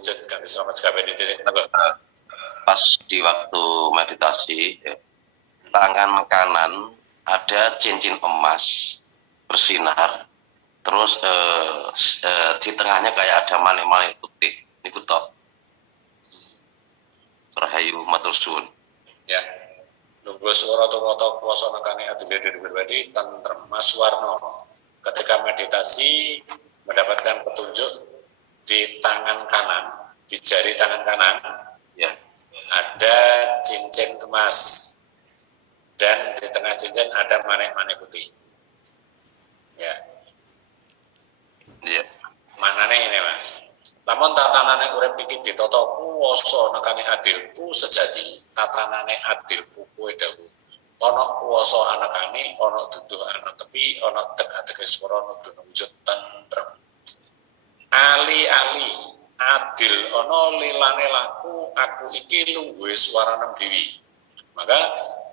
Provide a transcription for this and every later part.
wujud kanthi slamet kabeh titik napa. Pas di waktu meditasi, tangan kanan ada cincin emas bersinar, terus di tengahnya kayak ada manik-manik putih. Niku tok. Rahayu matur suwun. Ya. Nunggu swara tumata kuwasa nekane adile diri pribadi tentrem Mas Warno. Ketika meditasi mendapatkan petunjuk di tangan kanan, di jari tangan kanan, Ya. ada cincin emas dan di tengah cincin ada manik-manik putih. Ya. Iya. Manane ini Mas. Lamun tatanane urip iki ditata kuwasa nekane adilku sejati, tatanane adilku kowe dawuh. Ana kuwasa anakane, ana duduh ana tepi, ana teg-tege swara nuduh wujud tentrem. Ali-ali adil ana lilane laku, aku iki lungguhe swaranem dewi. Maka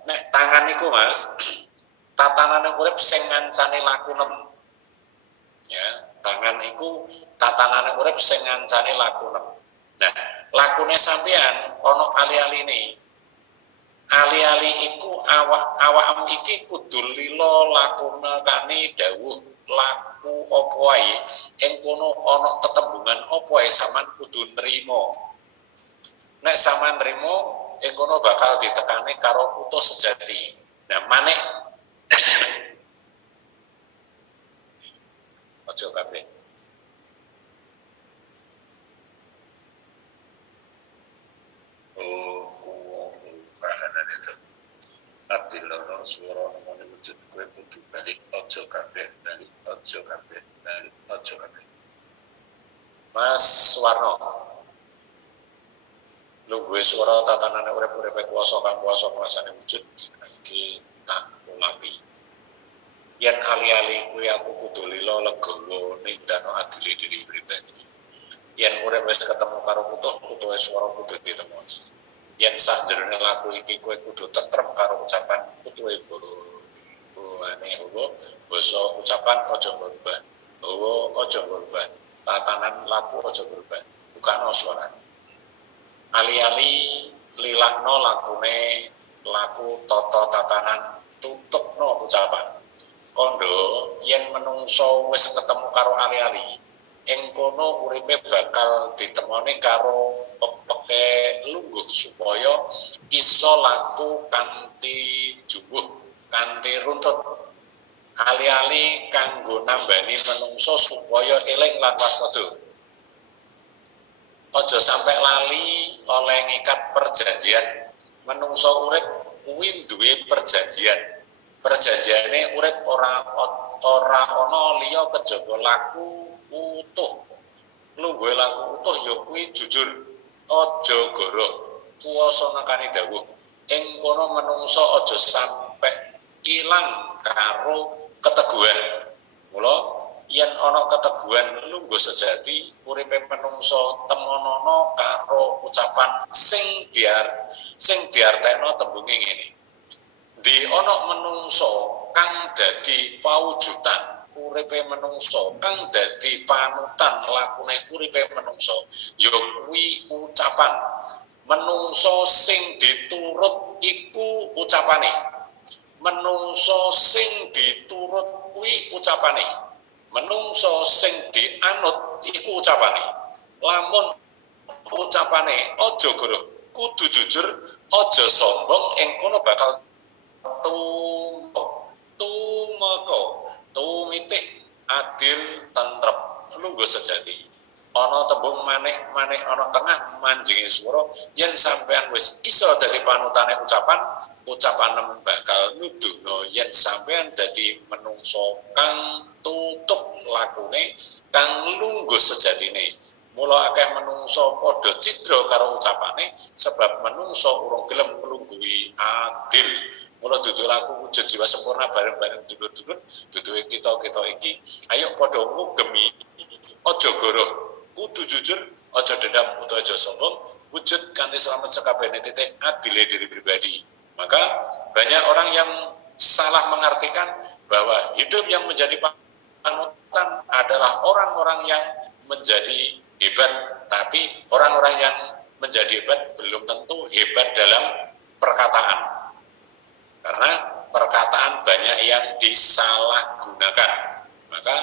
nek tangan iku Mas, tatanane urip sing ngancane laku nem. Ya, tangan iku tatanane urip sing ngancane laku nem. Nah, lakune sampean ana ali-aline. Ali-ali iku awakmu iki kudu lila lakune kane dawuh laku apa wae ing kono ana tetembungan apa wae sampean kudu nrimo. Nek sampean nrimo ing kono bakal ditekani karo utus sejati. Nah, manik ojo kabeh. Kahanan itu abdi loro swara ngene wujud kowe kudu balik ojo kabeh balik ojo kabeh balik ojo kabeh. Mas Warno lungguhe swara tatanane urip-uripe kuwasa kang kuwasa kuwasane wujud iki tak tulapi. Yen ali-ali kuwi aku kudu lila legawa nindakno adile diri pribadi. Yen urip wis ketemu karo utuhe swara kudu ditemoni. Yen sakjroning laku iki kowe kudu tentrem karo ucapan utuhe ane basa ucapan aja berubah. Aja berubah. Tatanan laku aja berubah. Bukano swara. Ali-ali lilakno lakune laku tata tatanan tutupno ucapan. Kondo yen menungso wis ketemu karo ali-ali ing kono uripe bakal ditemoni karo pepeke lungguh supaya iso laku kanthi jumbuh kanthi runtut. Ali-ali kanggo nambani menungso supaya eling lan waspada. Aja sampai lali oleh ngikat perjanjian. Menungso urip kuwi duwe perjanjian. Perjanjiane urip ora ana liya kejaba laku utuh. Lungguhe laku utuh ya kuwi jujur, aja goroh. Kuwasa nekane dawuh. Ing kono menungso aja sampe ilang karo keteguhan. Mula yen ana keteguhan lungguh sejati, uripe menungso temonono karo ucapan sing diartekno tembunge ngene. Di ana menungso kang dadi pawujudan uripe menungso kang dadi panutan lakune uripe menungso ya kuwi ucapan. Menungso sing diturut iku ucapane. Menungso sing diturut kuwi ucapane. Menungso sing dianut iku ucapane. Lamun ucapane aja goroh, kudu jujur, aja sombong, ing kono bakal tumitik adil tentrem lungguh sejati. Ana tembung manik-manik ana tengah manjinge swara yen sampean wis iso dadi panutane ucapan bakal nuduhno yen sampean dadi menungso kang tutup lakune kang lungguh sejatine. Mula akeh menungso padha cidra karo ucapane sebab menungso urung gelem nglungguhi adil. Mula dudu laku wujud jiwa sempurna bareng-bareng dulur-dulur duduhe kita iki ayo padha ngugemi aja goroh kudu jujur aja dendam utawa aja sombong wujud kanthi slamet sakabehane titik adile diri pribadi. Maka banyak orang yang salah mengartikan bahwa hidup yang menjadi panutan adalah orang-orang yang menjadi hebat, tapi orang-orang yang menjadi hebat belum tentu hebat dalam perkataan. Karena perkataan banyak yang disalahgunakan. Maka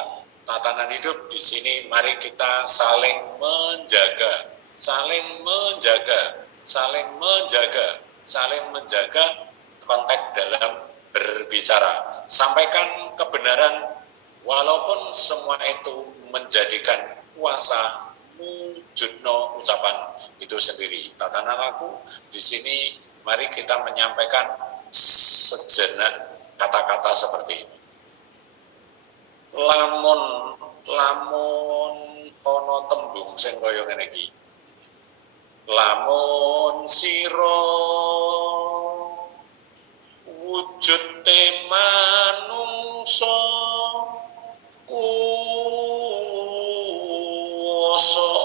tatanan hidup di sini mari kita saling menjaga, saling menjaga, saling menjaga, saling menjaga konteks dalam berbicara. Sampaikan kebenaran walaupun semua itu menjadikan kuasa wujudno ucapan itu sendiri. Tatanan laku di sini mari kita menyampaikan sejenak kata-kata seperti ini. Lamun ana tembung sing kaya ngene iki. Lamun sira wujud manungsa kuwasa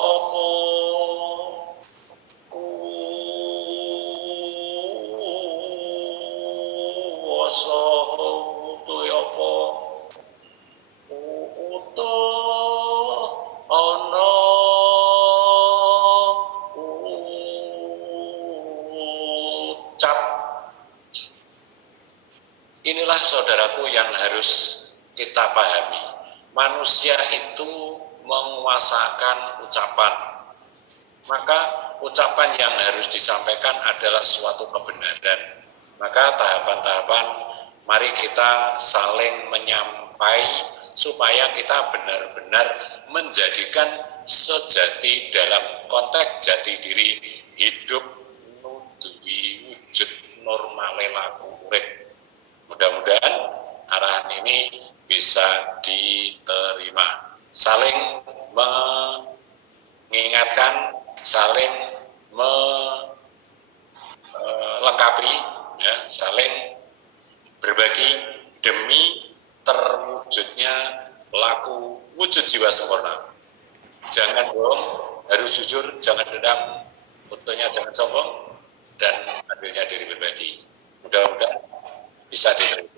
apa kuwasa utuh apa utuh ana ucap. Inilah saudaraku yang harus kita pahami. Manusia itu menguasakan ucapan. Maka ucapan yang harus disampaikan adalah suatu kebenaran. Maka tahapan-tahapan mari kita saling menyampaikan supaya kita benar-benar menjadikan sejati dalam konteks jati diri hidup nuduwi wujud normale laku urip. Mudah-mudahan arahan ini bisa diterima. Saling mengingatkan, saling melengkapi, ya, saling berbagi demi terwujudnya laku wujud jiwa sempurna. Jangan bohong, harus jujur, jangan dendam, utuhnya jangan sombong, dan ambilnya diri berbagi. Mudah-mudahan bisa diterima.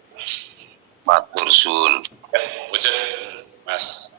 Matur suwun. Ya, wujud, Mas.